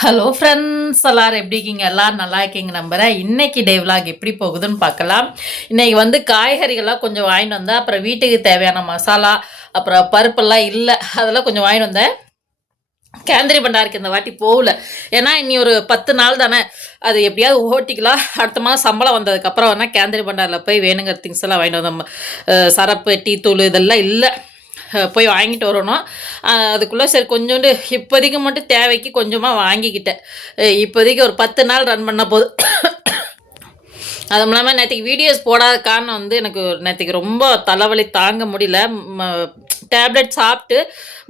Hello friends எல்லாரும் எப்படி இருக்கீங்க? எல்லாரும் நல்லா இருக்கீங்க நம்புறேன். இன்றைக்கி டே விலாக் எப்படி போகுதுன்னு பார்க்கலாம். இன்றைக்கி வந்து காய்கறிகள்லாம் கொஞ்சம் வாங்கிட்டு வந்தேன். அப்புறம் வீட்டுக்கு தேவையான மசாலா அப்புறம் பருப்பெல்லாம் இல்லை. அதெல்லாம் கொஞ்சம் வாங்கிட்டு வந்தேன். கேந்திரி பண்டாருக்கு இந்த வாட்டி போகல. ஏன்னா இனி ஒரு பத்து நாள் தானே. அது எப்படியாவது ஓட்டிக்கலாம். அடுத்த மாதம் சம்பளம் வந்ததுக்கப்புறம் வேணால் கேந்திரி பண்டாரில் போய் வேணுங்கிற திங்ஸ் எல்லாம் வாங்கிட்டு வந்தோம். சரப்பு டீ தூள் இதெல்லாம் இல்லை. போய் வாங்கிட்டு வரணும். அதுக்குள்ளே சரி கொஞ்சோண்டு இப்போதைக்கு மட்டும் தேவைக்கு கொஞ்சமாக வாங்கிக்கிட்டேன். இப்போதைக்கு ஒரு பத்து நாள் ரன் பண்ண போதும் அதுவும் இல்லாமல் நேற்றுக்கு வீடியோஸ் போடாத காரணம் வந்து எனக்கு நேற்றுக்கு ரொம்ப தலைவலி தாங்க முடியல. டேப்லெட் சாப்பிட்டு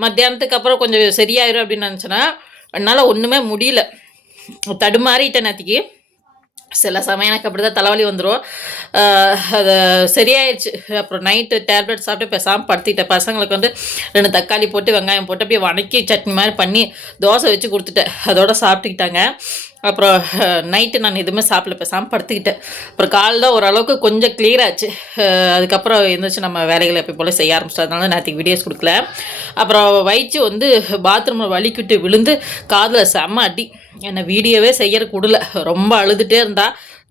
மத்தியானத்துக்கு அப்புறம் கொஞ்சம் சரியாயிரும் அப்படின்னு நினச்சேன்னா என்னால் ஒன்றுமே முடியல. தடுமாறிட்டேன் நேற்றுக்கு சில சமயம் எனக்கு அப்படி தான் தலைவலி வந்துடும் அது சரியாயிடுச்சு. அப்புறம் நைட்டு டேப்லெட் சாப்பிட்டு பேசாமல் படுத்திட்டேன் பசங்களுக்கு வந்து ரெண்டு தக்காளி போட்டு வெங்காயம் போட்டு அப்படியே வணக்கி சட்னி மாதிரி பண்ணி தோசை வச்சு கொடுத்துட்டேன். அதோட சாப்பிட்டுக்கிட்டாங்க. அப்புறம் நைட்டு நான் எதுவுமே சாப்பிடல. பேசாமல் படுத்துக்கிட்டேன். அப்புறம் காலைல ஓரளவுக்கு கொஞ்சம் கிளியர் ஆச்சு. அதுக்கப்புறம் எழுந்திரிச்சு நம்ம வேலைகளை எப்போ போல் செய்ய ஆரம்பிச்சிட்டோம் நேற்றுக்கு வீடியோஸ் கொடுக்கல. அப்புறம் வயிற்று வந்து பாத்ரூமில் வலிக்கிட்டு விழுந்து காதில் செம்ம அடி. என்னை வீடியோவே செய்யற கொடுல. ரொம்ப அழுதுகிட்டே இருந்தா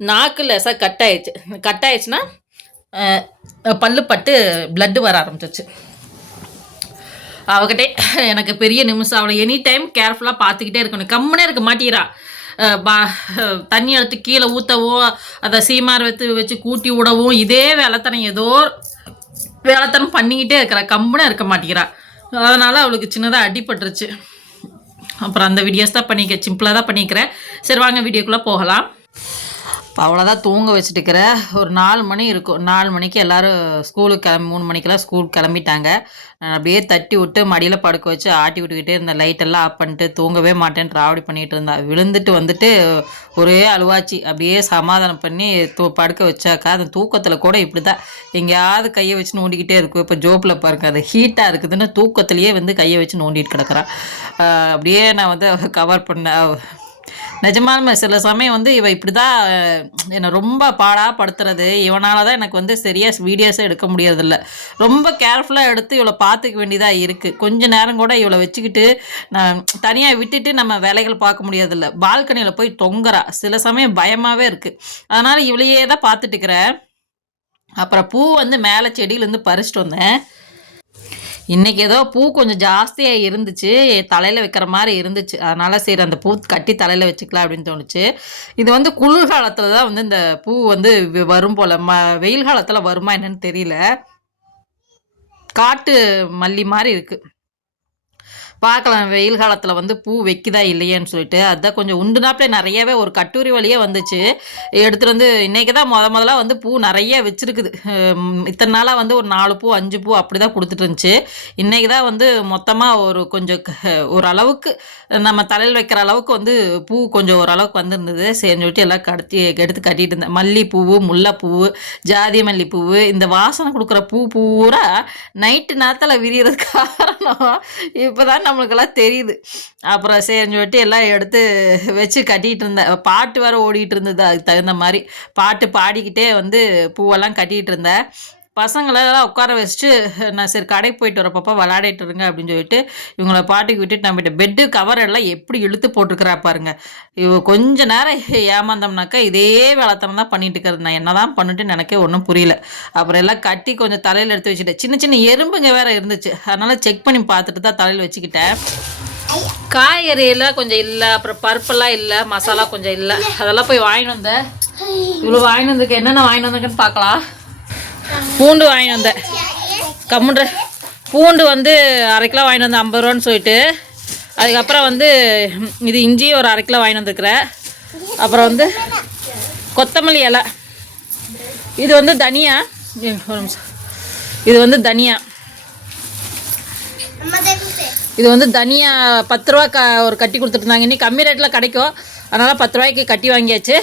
நாக்கு லேசாக கட் ஆயிடுச்சு கட் ஆயிடுச்சுன்னா பல்லு பட்டு பிளட்டு வர ஆரம்பிச்சிச்சு அவகிட்டே எனக்கு பெரிய நிமிஷம். அவளை எனி டைம் கேர்ஃபுல்லாக பார்த்துக்கிட்டே இருக்கணும். கம்முனே இருக்க மாட்டீரா பா தண்ணி எடுத்து கீழே ஊற்றவோ அதை சீமார் வச்சு வச்சு கூட்டி விடவும் இதே வேலைத்தனம் ஏதோ வேலைத்தனம் பண்ணிக்கிட்டே இருக்கிறா. கம்முனே இருக்க மாட்டேங்கிறா அதனால் அவளுக்கு சின்னதாக அடிபட்டுருச்சு. அப்புறம் அந்த வீடியோஸ் தான் பண்ணிக்க சிம்பிளாக தான் பண்ணிக்கிறேன். சரி வாங்க வீடியோக்குள்ளே போகலாம். அவ்வளோதான் தூங்க வச்சுட்டுக்கிற. ஒரு நாலு மணி இருக்கும். நாலு மணிக்கு எல்லாரும் ஸ்கூலுக்கு கிளம்பி மூணு மணிக்கெல்லாம் ஸ்கூல் கிளம்பிட்டாங்க. நான் அப்படியே தட்டி விட்டு மடியில் படுக்க வச்சு ஆட்டி விட்டுக்கிட்டே இருந்த லைட்டெல்லாம் ஆஃப் பண்ணிட்டு தூங்கவே மாட்டேன் ராவடி பண்ணிகிட்டு இருந்தா. விழுந்துட்டு வந்துட்டு ஒரே அழுவாச்சி. அப்படியே சமாதானம் பண்ணி தூ படுக்க வச்சாக்கா அந்த தூக்கத்தில் கூட இப்படி தான் எங்கேயாவது கையை வச்சு நோண்டிக்கிட்டே இருக்கும். இப்போ ஜோப்பில் பாருங்க அது ஹீட்டாக இருக்குதுன்னு தூக்கத்துலேயே வந்து கையை வச்சு நோண்டிட்டு கிடக்குறான். அப்படியே நான் வந்து கவர் பண்ண நிஜமாலுமே சில சமயம் வந்து இவ இப்படி தான் என்னை ரொம்ப பாடாக படுத்துறது. இவனால தான் எனக்கு வந்து சரியாக வீடியோஸே எடுக்க முடியறதில்ல. ரொம்ப கேர்ஃபுல்லாக எடுத்து இவளை பார்த்துக்க வேண்டியதாக இருக்குது கொஞ்ச நேரம் கூட இவளை வச்சுக்கிட்டு நான் தனியாக விட்டுட்டு நம்ம வேலைகள் பார்க்க முடியறதில்ல. பால்கனியில் போய் தொங்குறா. சில சமயம் பயமாகவே இருக்குது அதனால் இவளையே தான் பார்த்துட்டு இருக்கிறேன் அப்புறம் பூ வந்து மேலே செடியிலேருந்து பறிச்சிட்டு வந்தேன். இன்னைக்கு ஏதோ பூ கொஞ்சம் ஜாஸ்தியாக இருந்துச்சு தலையில் வைக்கிற மாதிரி இருந்துச்சு. அதனால் சரி அந்த பூ கட்டி தலையில் வச்சுக்கலாம் அப்படின்னு தோணுச்சு. இது வந்து குளிர்காலத்தில் தான் வந்து இந்த பூ வந்து வ- வரும் போல். ம வெயில் காலத்தில் வருமா என்னன்னு தெரியல. காட்டு மல்லி மாதிரி இருக்குது பார்க்கலாம் வெயில் காலத்தில் வந்து பூ வைக்குதா இல்லையேன்னு சொல்லிட்டு. அதான் கொஞ்சம் உண்டுனாப்பில் நிறையவே ஒரு கட்டுரை வழியே வந்துச்சு. எடுத்துகிட்டு வந்து இன்றைக்கி தான் முத முதல்ல வந்து பூ நிறைய வச்சுருக்குது. இத்தனை நாளாக வந்து ஒரு நாலு பூ அஞ்சு பூ அப்படி தான் கொடுத்துட்டு இருந்துச்சு இன்றைக்கி தான் வந்து மொத்தமாக ஒரு கொஞ்சம் க- ஒரு அளவுக்கு நம்ம தலையில் வைக்கிற அளவுக்கு வந்து பூ கொஞ்சம் ஓரளவுக்கு வந்திருந்தது. சரின்னு சொல்லிட்டு எல்லாம் கடத்தி எடுத்து கட்டிட்டு இருந்தேன். மல்லிப்பூ முல்லைப்பூ ஜாதி மல்லிப்பூவு இந்த வாசனை கொடுக்குற பூ பூரா நைட்டு நேரத்தில் விரியறது காரணம். இப்போ தான் நம்மளுக்கெல்லாம் தெரியுது. அப்புறம் சரின்னு சொல்லிட்டு எல்லாம் எடுத்து வச்சு கட்டிகிட்டு இருந்தேன். பாட்டு வேற ஓடிட்டு இருந்தது. அதுக்கு தகுந்த மாதிரி பாட்டு பாடிக்கிட்டே வந்து பூவெல்லாம் கட்டிகிட்டு இருந்தேன். பசங்களெல்லாம் உட்கார வச்சுட்டு நான் சரி கடைக்கு போயிட்டு வரப்பப்போ விளையாடிட்டு இருங்க அப்படின்னு சொல்லிட்டு இவங்கள பாட்டுக்கு விட்டுட்டு நம்ம பெட்டு கவர் எல்லாம் எப்படி இழுத்து போட்டிருக்கிறா பாருங்க. இவ கொஞ்ச நேரம் ஏமாந்தோம்னாக்கா இதே வேலைத்தனம் தான் பண்ணிட்டு இருக்கிறது. நான் என்னதான் பண்ணிட்டு எனக்கே ஒன்றும் புரியல. அப்புறம் எல்லாம் கட்டி கொஞ்சம் தலையில் எடுத்து வச்சுட்டேன். சின்ன சின்ன எறும்புங்க வேற இருந்துச்சு. அதனால செக் பண்ணி பார்த்துட்டு தான் தலையில் வச்சுக்கிட்டேன். காய்கறியெல்லாம் கொஞ்சம் இல்லை. அப்புறம் பருப்பெல்லாம் இல்லை. மசாலா கொஞ்சம் இல்லை. அதெல்லாம் போய் வாங்கிட்டு வந்தேன். இவ்வளோ வாங்கிட்டு வந்திருக்கேன் என்னென்ன வாங்கிட்டு வந்திருக்கேன்னு பார்க்கலாம். பூண்டு வாங்கிட்டு வந்தேன் கம்முன்ற. பூண்டு வந்து அரை கிலோ வாங்கிட்டு வந்தேன் ஐம்பது ரூபான்னு சொல்லிட்டு. அதுக்கப்புறம் வந்து இது இஞ்சி ஒரு அரை கிலோ வாங்கிட்டு வந்துருக்குறேன் அப்புறம் வந்து கொத்தமல்லி இலை. இது வந்து தனியா. ஒரு நிமிஷம். இது வந்து தனியா. இது வந்து தனியா பத்து ரூபா க ஒரு கட்டி கொடுத்துருந்தாங்க இனி கம்மி ரேட்டில் கிடைக்கும். அதனால் பத்து ரூபாய்க்கு கட்டி வாங்கியாச்சு.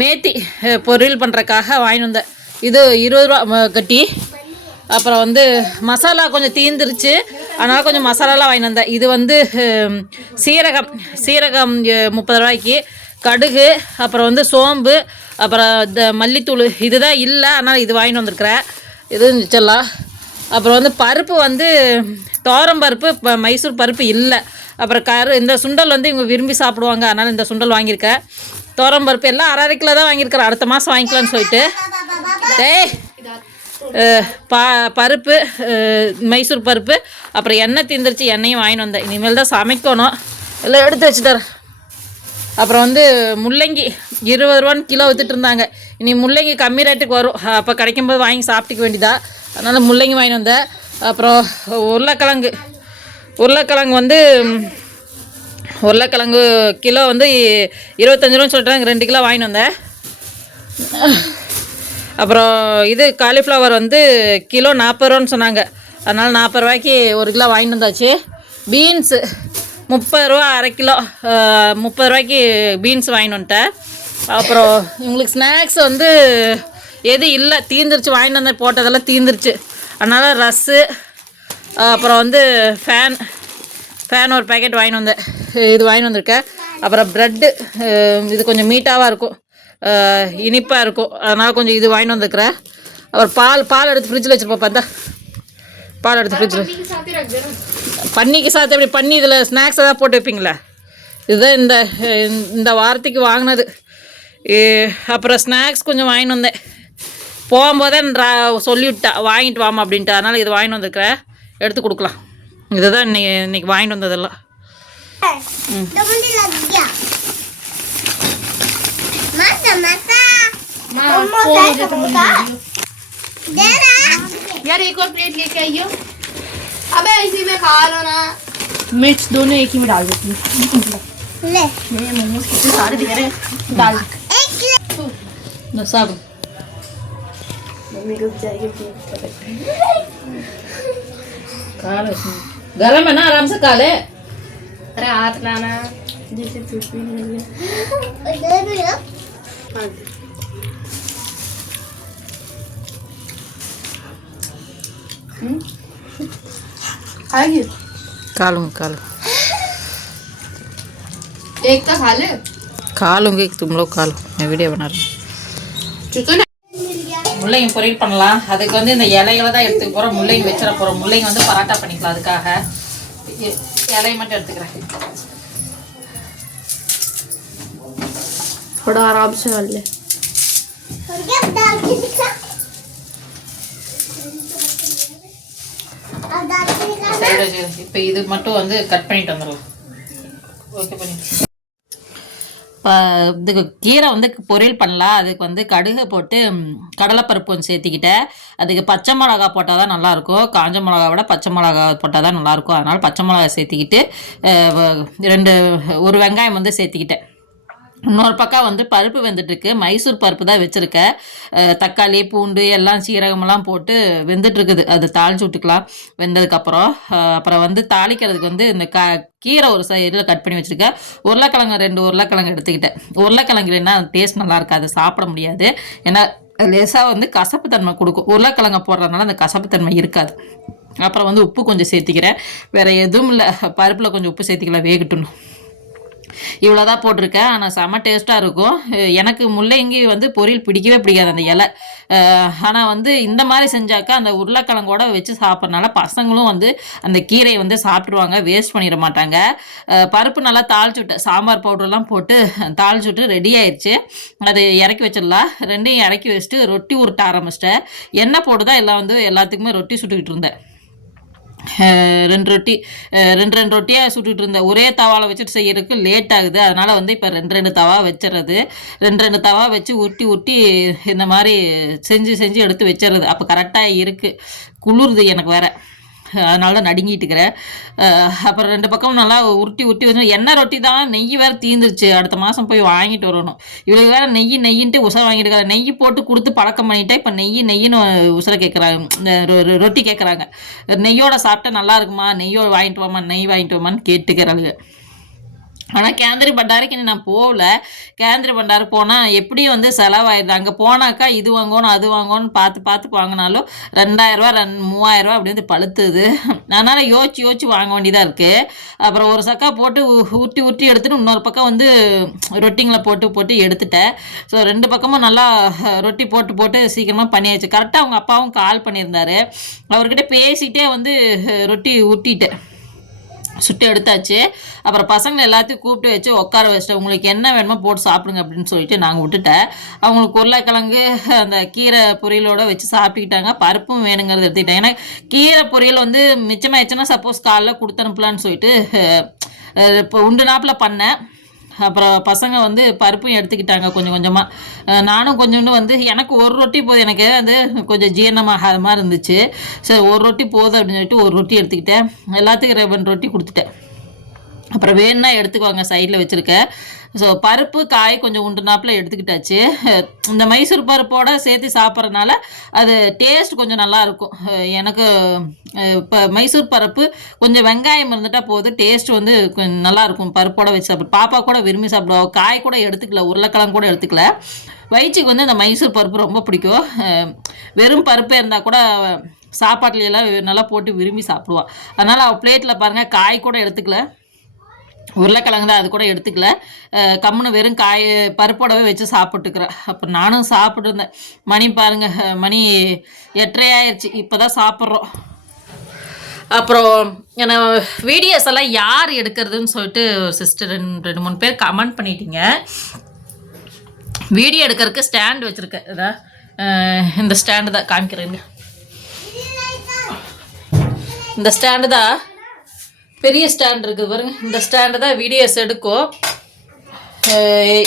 மேத்தி பொரியல் பண்ணுறக்காக வாங்கிட்டு வந்தேன் இது இருபது ரூபா கட்டி. அப்புறம் வந்து மசாலா கொஞ்சம் தீந்துருச்சு. அதனால் கொஞ்சம் மசாலாலாம் வாங்கிட்டு வந்தேன். இது வந்து சீரகம் சீரகம் முப்பது ரூபாய்க்கு. கடுகு அப்புறம் வந்து சோம்பு அப்புறம் இந்த மல்லித்தூள். இதுதான் இல்லை அதனால் இது வாங்கிட்டு வந்திருக்கிறேன். இது மிச்சம்லாம் அப்புறம் வந்து பருப்பு வந்து தோரம் பருப்பு இப்போ மைசூர் பருப்பு இல்லை. அப்புறம் கரு இந்த சுண்டல் வந்து இவங்க விரும்பி சாப்பிடுவாங்க. அதனால் இந்த சுண்டல் வாங்கியிருக்கேன். துவரம் பருப்பு எல்லாம் அரை அரை கிலோ தான் வாங்கியிருக்கிறேன் அடுத்த மாதம் வாங்கிக்கலான்னு சொல்லிட்டு. டேய் பா பருப்பு மைசூர் பருப்பு அப்புறம் எண்ணெய் தீந்துருச்சு எண்ணெயும் வாங்கிட்டு வந்தேன். இனிமேல் தான் சமைக்கணும். எல்லாம் எடுத்து வச்சுட்டார். அப்புறம் வந்து முள்ளங்கி இருபது ரூபான்னு கிலோ வித்துட்டு இருந்தாங்க. இனி முள்ளங்கி கம்மி ரேட்டுக்கு வரும். அப்போ கிடைக்கும்போது வாங்கி சாப்பிட்டுக்க வேண்டியதா? அதனால் முள்ளங்கி வாங்கிட்டு வந்தேன். அப்புறம் உருளைக்கிழங்கு. உருளைக்கிழங்கு வந்து உருளைக்கிழங்கு கிலோ வந்து இ- இருபத்தஞ்சு ரூபான்னு சொல்லிட்டாங்க. ரெண்டு கிலோ வாங்கிட்டு வந்தேன். அப்புறம் இது காலிஃப்ளவர் வந்து கிலோ நாற்பது ரூபான்னு சொன்னாங்க. அதனால் நாற்பது ரூபாய்க்கு ஒரு கிலோ வாங்கிட்டு வந்தாச்சு. பீன்ஸு முப்பது ரூபா அரை கிலோ முப்பது ரூபாய்க்கு பீன்ஸ் வாங்கிட்டு வந்துட்டேன். அப்புறம் இவங்களுக்கு ஸ்நாக்ஸ் வந்து எது இல்லை. தீந்துருச்சு வாங்கிட்டு வந்தேன். போட்டதெல்லாம் தீந்துருச்சு. அதனால் ரஸ்ஸு அப்புறம் வந்து ஃபேன் ஃபேன் ஒரு பேக்கெட் வாங்கிட்டு வந்தேன். இது வாங்கிட்டு வந்திருக்கேன். அப்புறம் ப்ரெட்டு இது கொஞ்சம் மீட்டாவாக இருக்கும். இனிப்பாக இருக்கும். அதனால் கொஞ்சம் இது வாங்கிட்டு வந்துருக்கிறேன். அப்புறம் பால் பால் எடுத்து ஃப்ரிட்ஜில் வச்சுருப்போம் பார்த்தா பால் எடுத்து ஃப்ரிட்ஜில் பன்னிக்கு சாத்து எப்படி? பண்ணி இதில் ஸ்நாக்ஸ் ஏதாவது போட்டு வைப்பீங்களா? இதுதான் இந்த இந்த வாரத்துக்கு வாங்கினது. ஏ- அப்புறம் ஸ்நாக்ஸ் கொஞ்சம் வாங்கிட்டு வந்தேன். போகும்போதே ரா- சொல்லிவிட்டா வாங்கிட்டு வாமா அப்படின்ட்டு. அதனால் இது வாங்கிட்டு வந்திருக்கிறேன். எடுத்து கொடுக்கலாம். இதுதான் இன்னைக்கு இன்னைக்கு வாங்கிட்டு வந்ததெல்லாம் तो मुझे लग गया माता माता मम्मा क्या करूँगा दे रहा यार एक और प्लेट लेके आइयो अबे इसी में खा लो ना मिर्च दोनों एक ही में डाल देती हूँ ले मैं मोमोज कितने सारे दे रहे हैं डाल एक ले இந்த சாப்பிடு मम्मी रुक जाएगी काले गरम है ना आराम से खा ले। हाथ लाना जैसे खा लूँगी खा लूँगी एक तो खा ले। खा लूँगी तुम लोग खा लो। मैं वीडियो बना रहा हूँ। முள்ளங்கி பொரியல் பண்ணலாம் அதுக்கு வந்து இந்த இலையில தான் எடுத்துக்க போகிறோம் முள்ளங்கி வச்சிட போகிறோம் முள்ளங்கி வந்து பராட்டா பண்ணிக்கலாம் அதுக்காக இ- இலையை மட்டும் எடுத்துக்கிறேன் थोड़ा आराम से कर ले और क्या दाल की दिखा अब दाल की दिखा சரி சரி இப்போ இது மட்டும் வந்து கட் பண்ணிட்டு வந்துடலாம் ஓகே பண்ணி இதுக்கு கீரை வந்து பொரியல் பண்ணலாம் அதுக்கு வந்து கடுகு போட்டு கடலைப்பருப்பு கொஞ்சம் சேர்த்திக்கிட்டேன் அதுக்கு பச்சை மிளகா போட்டால் தான் நல்லாயிருக்கும் காஞ்ச மிளகா விட பச்சை மிளகா போட்டால் தான் நல்லாயிருக்கும் அதனால் பச்சை மிளகா சேர்த்திக்கிட்டு ரெண்டு ஒரு வெங்காயம் வந்து சேர்த்திக்கிட்டேன். இன்னொரு பக்கம் வந்து பருப்பு வெந்துட்டுருக்கு. மைசூர் பருப்பு தான் வச்சுருக்கேன் தக்காளி பூண்டு எல்லாம் சீரகமெல்லாம் போட்டு வெந்துட்டுருக்குது. அது தாளிச்சு விட்டுக்கலாம். வெந்ததுக்கப்புறம் அப்புறம் வந்து தாளிக்கிறதுக்கு வந்து இந்த க கீரை ஒரு சைடில் கட் பண்ணி வச்சுருக்கேன் உருளைக்கிழங்கு ரெண்டு உருளைக்கிழங்கு எடுத்துக்கிட்டேன். உருளைக்கிழங்கு இல்லைன்னா டேஸ்ட் நல்லா இருக்காது. சாப்பிட முடியாது. ஏன்னா லேசாக வந்து கசப்பு தன்மை கொடுக்கும். உருளைக்கிழங்கு போடுறதுனால அந்த கசப்பு தன்மை இருக்காது. அப்புறம் வந்து உப்பு கொஞ்சம் சேர்த்திக்கிறேன். வேறு எதுவும் இல்லை. பருப்பில் கொஞ்சம் உப்பு சேர்த்திக்கலாம். வேகட்டணும் இவ்வளோதான் போட்டிருக்கேன். ஆனால் செம்ம டேஸ்ட்டாக இருக்கும். எனக்கு முள்ளங்கி வந்து பொரியல் பிடிக்கவே பிடிக்காது அந்த இலை. ஆனால் வந்து இந்த மாதிரி செஞ்சாக்கா அந்த உருளைக்கிழங்கோட வச்சு சாப்பிட்றனால பசங்களும் வந்து அந்த கீரையை வந்து சாப்பிட்ருவாங்க வேஸ்ட் பண்ணிட மாட்டாங்க. பருப்பு நல்லா தாளிச்சுட்டு விட்டேன் சாம்பார் பவுடர்லாம் போட்டு தாளிச்சுட்டு ரெடி ஆயிடுச்சு அது இறக்கி வச்சிடலாம். ரெண்டையும் இறக்கி வச்சுட்டு ரொட்டி உருட்ட ஆரம்பிச்சிட்டேன். எண்ணெய் போட்டு தான் எல்லாம் வந்து எல்லாத்துக்குமே ரொட்டி சுட்டுக்கிட்டு இருந்தேன். ரெண்டு ரொட்டி ரெண்டு ரெண்டு ரொட்டியாக சுட்டுட்டு இருந்த ஒரே தவாவில் வச்சுட்டு செய்யறதுக்கு லேட் ஆகுது. அதனால் வந்து இப்போ ரெண்டு ரெண்டு தவா வச்சிடுறது ரெண்டு ரெண்டு தவா வச்சு உருட்டி உருட்டி இந்த மாதிரி செஞ்சு செஞ்சு எடுத்து வச்சிடுறது அப்போ கரெக்டாக இருக்குது குளிருது எனக்கு வேறு. அதனால தான் நடுங்கிட்டு இருக்கிறேன் அப்புறம் ரெண்டு பக்கம் நல்லா உருட்டி உருட்டி வச்சு எண்ணெய் ரொட்டி தான் நெய் வேறு தீந்துருச்சு. அடுத்த மாதம் போய் வாங்கிட்டு வரணும். இவளுக்கு வேற நெய் நெய்யின்ட்டு உசர வாங்கிட்டு இருக்காங்க நெய் போட்டு கொடுத்து பழக்கம் பண்ணிட்டா இப்போ நெய் நெய்ன்னு உசர கேட்குறாங்க இந்த ரொ- ரொட்டி கேட்குறாங்க நெய்யோட சாப்பிட்டா நல்லா இருக்குமா? நெய்யோட வாங்கிட்டு வாமா? நெய் வாங்கிட்டு வாமான்னு கேட்டுக்கிறாளுங்க ஆனால் கேந்திரி பண்டாருக்கு இன்னும் நான் போகல. கேந்திரி பண்டார் போனால் எப்படியும் வந்து செலவாயிடுது? அங்கே போனாக்கா இது வாங்கணும் அது வாங்கணும்னு பார்த்து பார்த்து வாங்கினாலும் ரெண்டாயிரரூவா ரெண் மூவாயிரரூவா அப்படி வந்து பழுத்துது. அதனால் யோசிச்சு யோசிச்சு வாங்க வேண்டியதாக இருக்குது அப்புறம் ஒரு சக்கா போட்டு உ- ஊட்டி உருட்டி எடுத்துட்டு இன்னொரு பக்கம் வந்து ரொட்டிங்களை போட்டு போட்டு எடுத்துட்டேன். ஸோ ரெண்டு பக்கமும் நல்லா ரொட்டி போட்டு போட்டு சீக்கிரமாக பண்ணியாச்சு. கரெக்டாக அவங்க அப்பாவும் கால் பண்ணியிருந்தாரு. அவர்கிட்ட பேசிகிட்டே வந்து ரொட்டி ஊட்டிட்டேன் சுட்டு எடுத்தாச்சு. அப்புறம் பசங்களை எல்லாத்தையும் கூப்பிட்டு வச்சு உட்கார வச்சுட்டு உங்களுக்கு என்ன வேணுமோ போட்டு சாப்பிடுங்க அப்படின்னு சொல்லிட்டு நாங்கள் விட்டுட்டேன். அவங்களுக்கு உருளைக்கிழங்கு அந்த கீரை பொரியலோட வச்சு சாப்பிட்டுக்கிட்டாங்க. பருப்பும் வேணுங்கிறது எடுத்துக்கிட்டேன். ஏன்னா கீரை பொரியல் வந்து மிச்சமாயிடுச்சுன்னா சப்போஸ் காலைல கொடுத்து அனுப்பலான்னு சொல்லிட்டு இப்போ உண்டு நாப்பில் பண்ணேன். அப்புறம் பசங்க வந்து பருப்பும் எடுத்துக்கிட்டாங்க கொஞ்சம் கொஞ்சமாக நானும் கொஞ்சோண்டு வந்து எனக்கு ஒரு ரொட்டி போதும். எனக்கு வந்து கொஞ்சம் ஜீரணமாகாத மாதிரி இருந்துச்சு. சரி ஒரு ரொட்டி போதும் அப்படின்னு சொல்லிட்டு ஒரு ரொட்டி எடுத்துக்கிட்டேன். எல்லாத்துக்கும் ரெண்டு ரொட்டி கொடுத்துட்டேன். அப்புறம் வேணும்னா எடுத்துக்குவாங்க சைடில் வச்சுருக்க. ஸோ பருப்பு காய் கொஞ்சம் உண்டுனாப்பில் எடுத்துக்கிட்டாச்சு. இந்த மைசூர் பருப்போட சேர்த்து சாப்பிட்றதுனால அது டேஸ்ட் கொஞ்சம் நல்லா இருக்கும். எனக்கு இப்போ மைசூர் பருப்பு கொஞ்சம் வெங்காயம் இருந்துட்டால் போதும். டேஸ்ட் வந்து கொஞ்சம் நல்லாயிருக்கும் பருப்போட வச்சு சாப்பிடு. பாப்பா கூட விரும்பி சாப்பிடுவா. காய் கூட எடுத்துக்கல உருளைக்கிழங்கு கூட எடுத்துக்கல. வயிற்றுக்கு வந்து இந்த மைசூர் பருப்பு ரொம்ப பிடிக்கும். வெறும் பருப்பே இருந்தால் கூட சாப்பாட்டுலையெல்லாம் நல்லா போட்டு விரும்பி சாப்பிடுவா. அதனால் அவள் பிளேட்டில் பாருங்கள் காய் கூட எடுத்துக்கல. உருளைக்கிழங்கு தான் அது கூட எடுத்துக்கல. கம்முன்னு வெறும் காய் பருப்போடவே வச்சு சாப்பிட்டுக்கிறேன் அப்போ நானும் சாப்பிட்டுருந்தேன். மணி பாருங்க மணி எட்டரை ஆயிடுச்சு இப்போ தான் சாப்பிட்றோம். அப்புறம் என்ன வீடியோஸ் எல்லாம் யார் எடுக்கிறதுன்னு சொல்லிட்டு சிஸ்டர் ரெண்டு ரெண்டு மூணு பேர் கமெண்ட் பண்ணிட்டீங்க. வீடியோ எடுக்கிறதுக்கு ஸ்டாண்டு வச்சுருக்கேன். இதா இந்த ஸ்டாண்டு தான் காமிக்கிறேங்க. இந்த ஸ்டாண்டு தான் பெரிய ஸ்டாண்ட் இருக்குது பாருங்க. இந்த ஸ்டாண்டு தான் வீடியோஸ் எடுக்கும்.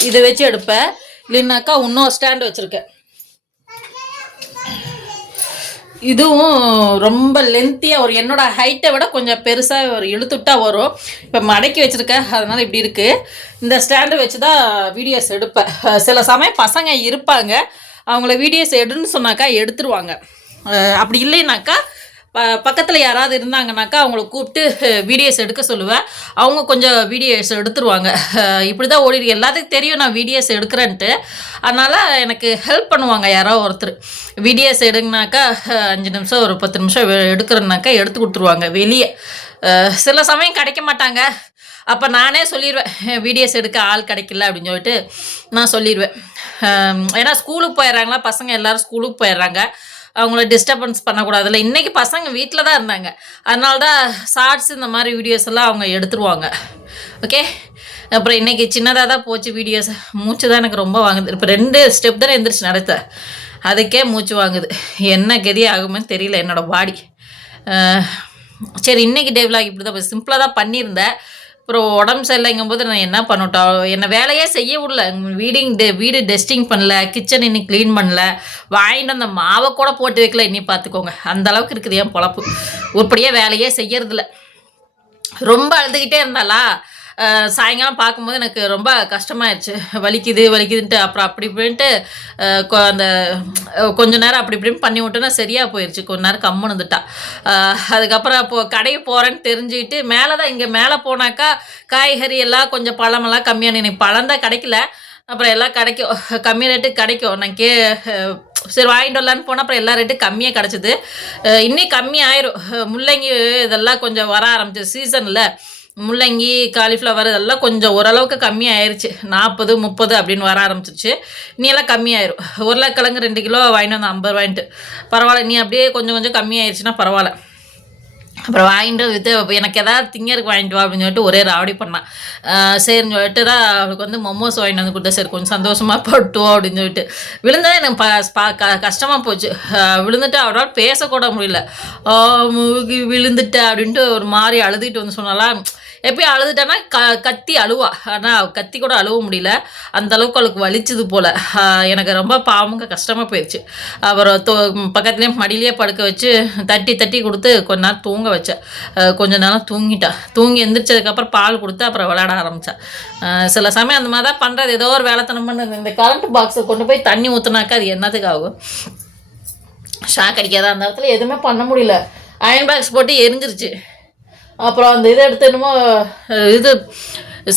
இதை வச்சு எடுப்பேன். இல்லைன்னாக்கா இன்னொரு ஸ்டாண்டு வச்சுருக்கேன். இதுவும் ரொம்ப லென்த்தியாக ஒரு என்னோட ஹைட்டை விட கொஞ்சம் பெருசாக ஒரு இழுத்துட்டா வரும். இப்போ மடக்கி வச்சுருக்கேன். அதனால் இப்படி இருக்குது இந்த ஸ்டாண்டு வச்சு தான் வீடியோஸ் எடுப்பேன் சில சமயம் பசங்க இருப்பாங்க. அவங்கள வீடியோஸ் எடுன்னு சொன்னாக்கா எடுத்துருவாங்க. அப்படி இல்லைனாக்கா ப பக்கத்தில் யாராவது இருந்தாங்கனாக்கா அவங்கள கூப்பிட்டு வீடியோஸ் எடுக்க சொல்லுவேன். அவங்க கொஞ்சம் வீடியோஸ் எடுத்துருவாங்க. இப்படி தான் ஓடிடு எல்லாத்துக்கும் தெரியும் நான் வீடியோஸ் எடுக்கிறேன்ட்டு. அதனால் எனக்கு ஹெல்ப் பண்ணுவாங்க யாரோ ஒருத்தர். வீடியோஸ் எடுங்கனாக்கா அஞ்சு நிமிஷம் ஒரு பத்து நிமிஷம் எடுக்கிறேன்னாக்கா எடுத்து கொடுத்துருவாங்க வெளியே. சில சமயம் கிடைக்க மாட்டாங்க. அப்போ நானே சொல்லிடுவேன் வீடியோஸ் எடுக்க ஆள் கிடைக்கல அப்படின்னு சொல்லிட்டு நான் சொல்லிடுவேன் ஏன்னா ஸ்கூலுக்கு போயிடுறாங்களா பசங்க எல்லாரும் ஸ்கூலுக்கு போயிடுறாங்க. அவங்கள டிஸ்டர்பன்ஸ் பண்ணக்கூடாதுல்ல இன்றைக்கி பசங்க வீட்டில் தான் இருந்தாங்க. அதனால தான் ஷார்ட்ஸ் இந்த மாதிரி வீடியோஸ் எல்லாம் அவங்க எடுத்துருவாங்க. ஓகே அப்புறம் இன்றைக்கி சின்னதாக தான் போச்சு வீடியோஸ் மூச்சு தான் எனக்கு ரொம்ப வாங்குது. இப்போ ரெண்டு ஸ்டெப் தானே எந்திரிச்சு நடத்த. அதுக்கே மூச்சு வாங்குது. என்ன கதி ஆகுமே தெரியல என்னோடய பாடி சரி இன்னைக்கு டேவ்லாக் இப்படி தான் சிம்பிளாக தான் பண்ணியிருந்தேன். அப்புறம் உடம்பு சரியில்லைங்கும் போது நான் என்ன பண்ணட்டும் என்னை வேலையே செய்ய விடல. வீடிங் டெ வீடு டெஸ்டிங் பண்ணல கிச்சன் இன்னும் க்ளீன் பண்ணல. வாங்கிட்டு அந்த மாவை கூட போட்டு வைக்கல. இன்னி பார்த்துக்கோங்க. அந்த அளவுக்கு இருக்குது என் பொழப்பு. உருப்படியாக வேலையே செய்யறதில்ல. ரொம்ப அழுதுகிட்டே இருந்தாலா சாயங்காலம் பார்க்கும்போது எனக்கு ரொம்ப கஷ்டமாயிருச்சு. வலிக்குது வலிக்குதுன்ட்டு அப்புறம் அப்படி இப்படின்ட்டு கொ- அந்த கொஞ்ச நேரம் அப்படி இப்படின்னு பண்ணி விட்டோன்னா சரியாக போயிடுச்சு கொஞ்ச நேரம் கம்முன்னு இருந்துட்டா. அதுக்கப்புறம் அப்போ கடைக்கு போகிறேன்னு தெரிஞ்சுக்கிட்டு மேலே தான் இங்கே மேலே போனாக்கா காய்கறி எல்லாம் கொஞ்சம் பழமெல்லாம் கம்மியான எனக்கு பழம் தான் கிடைக்கல. அப்புறம் எல்லாம் கிடைக்கும் கம்மி ரேட்டு கிடைக்கும். நான் கே சரி வாங்கிட்டு வரலான்னு போனால் அப்புறம் எல்லா ரேட்டும் கம்மியாக கிடச்சிது. இன்னும் கம்மி ஆயிரும். முள்ளங்கி இதெல்லாம் கொஞ்சம் வர ஆரம்பிச்சு சீசனில் முள்ளங்கி காலிஃப்ளவர் இதெல்லாம் கொஞ்சம் ஓரளவுக்கு கம்மி நாற்பது முப்பது அப்படின்னு வர ஆரம்பிச்சிருச்சு. நீ எல்லாம் கம்மியாயிரும். உருளைக்கிழங்கு ரெண்டு கிலோ வாங்கிட்டு வந்து ஐம்பது ரூபாய்ன்ட்டு. பரவாயில்ல நீ அப்படியே கொஞ்சம் கொஞ்சம் கம்மியாயிருச்சுன்னா பரவாயில்ல. அப்புறம் வாங்கிட்டு வித்து எனக்கு ஏதாவது திங்கருக்கு வாங்கிட்டு வா அப்படின்னு சொல்லிட்டு ஒரே ராவடி பண்ணான். சரின்னு சொல்லிட்டு தான் அவளுக்கு வந்து மொமோஸ் வாங்கிட்டு வந்து கொடுத்தா சரி கொஞ்சம் சந்தோஷமாக பட்டுவோம் அப்படின்னு சொல்லிட்டு. விழுந்தா எனக்கு ப க கஷ்டமாக போச்சு. விழுந்துட்டு அவரால் பேசக்கூட முடியல. ஆஹ் முழுகி விழுந்துட்ட அப்படின்ட்டு ஒரு மாதிரி அழுதுகிட்டு வந்து சொன்னாலாம் எப்பயும் அழுதுட்டேன்னா க கத்தி அழுவா. ஆனால் கத்தி கூட அழுவ முடியல. அந்த அளவுக்கு அவளுக்கு வலிச்சது போல். எனக்கு ரொம்ப பாவங்க கஷ்டமாக போயிடுச்சு அப்புறம் தோ பக்கத்துலேயே மடியிலேயே படுக்க வச்சு தட்டி தட்டி கொடுத்து கொஞ்ச நேரம் தூங்க வச்சேன். கொஞ்ச நேரம் தூங்கிட்டேன் தூங்கி எந்திரிச்சதுக்கப்புறம் பால் கொடுத்து அப்புறம் விளையாட ஆரம்பித்தேன் சில சமயம் அந்த மாதிரி தான் பண்ணுறது ஏதோ ஒரு வேலைத்தனம் பண்ணுறது இந்த கரண்ட் பாக்ஸை கொண்டு போய் தண்ணி ஊற்றுனாக்கா அது என்னத்துக்கு ஆகும் ஷாக் அடிக்காத அந்த இடத்துல எதுவுமே பண்ண முடியல. அயன் பாக்ஸ் போட்டு எரிஞ்சிருச்சு. அப்புறம் அந்த இதை எடுத்து என்னமோ இது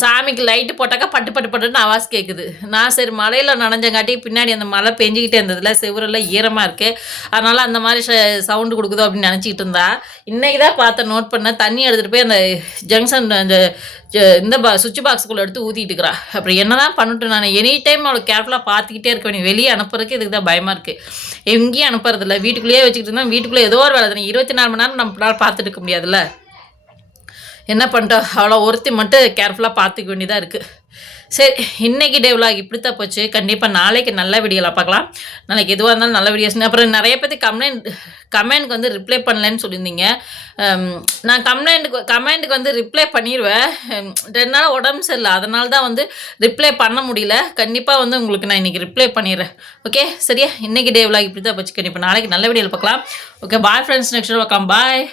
சாமிக்கு லைட்டு போட்டாக்கா பட்டு பட்டு பட்டுன்னு அவாஸ் கேட்குது நான் சரி மழையில் நனைஞ்சங்காட்டி பின்னாடி அந்த மழை பெஞ்சிக்கிட்டே இருந்ததுல செவரெல்லாம் ஈரமாக இருக்குது அதனால் அந்த மாதிரி சவுண்டு கொடுக்குதோ அப்படின்னு நினச்சிக்கிட்டு இருந்தா இன்றைக்கி தான் பார்த்தேன் நோட் பண்ணேன். தண்ணி எடுத்துகிட்டு போய் அந்த ஜங்ஷன் அந்த இந்த பா சுவிட்ச் பாக்ஸுக்குள்ளே எடுத்து ஊற்றிட்டு இருக்கிறா. அப்புறம் என்ன தான் பண்ணட்டும் நான் எனி டைம் அவளை கேர்ஃபுல்லாக பார்த்துக்கிட்டே இருக்க வேண்டிய வெளியே அனுப்புறதுக்கு இதுக்கு தான் பயமாக இருக்குது எங்கேயும் அனுப்புறதில்ல. வீட்டுக்குள்ளேயே வச்சுக்கிட்டு இருந்தால் வீட்டுக்குள்ளே ஏதோ ஒரு வேலை தானே. இருபத்தி நாலு மணி நேரம் நம்மளால் பார்த்துட்டு இருக்க முடியாதுல்ல. என்ன பண்ணிட்டோம் அவ்வளோ ஒருத்தி மட்டும் கேர்ஃபுல்லாக பார்த்துக்க வேண்டியதாக இருக்குது சரி இன்னைக்கு டே vlog இப்படி தான் போச்சு. கண்டிப்பாக நாளைக்கு நல்ல வீடியோவில் பார்க்கலாம். நாளைக்கு எதுவாக இருந்தாலும் நல்ல வீடியோஸ் அப்புறம் நிறைய பேர் கம்ப்ளைண்ட் கமெண்ட்க்கு வந்து ரிப்ளை பண்ணலன்னு சொல்லியிருந்தீங்க. நான் கம்ப்ளைண்ட்டுக்கு கமெண்ட்டுக்கு வந்து ரிப்ளை பண்ணிடுவேன் ரெண்டு நாள் உடம்பு சரியில்லை. அதனால தான் வந்து ரிப்ளை பண்ண முடியல. கண்டிப்பாக வந்து உங்களுக்கு நான் இன்றைக்கி ரிப்ளை பண்ணிடுறேன். ஓகே சரியா? இன்றைக்கி டே vlog இப்படி தான் போச்சு. கண்டிப்பாக நாளைக்கு நல்ல வீடியோவில் பார்க்கலாம். ஓகே பாய் ஃப்ரெண்ட்ஸ் நெக்ஸ்ட் பார்க்கலாம். பாய்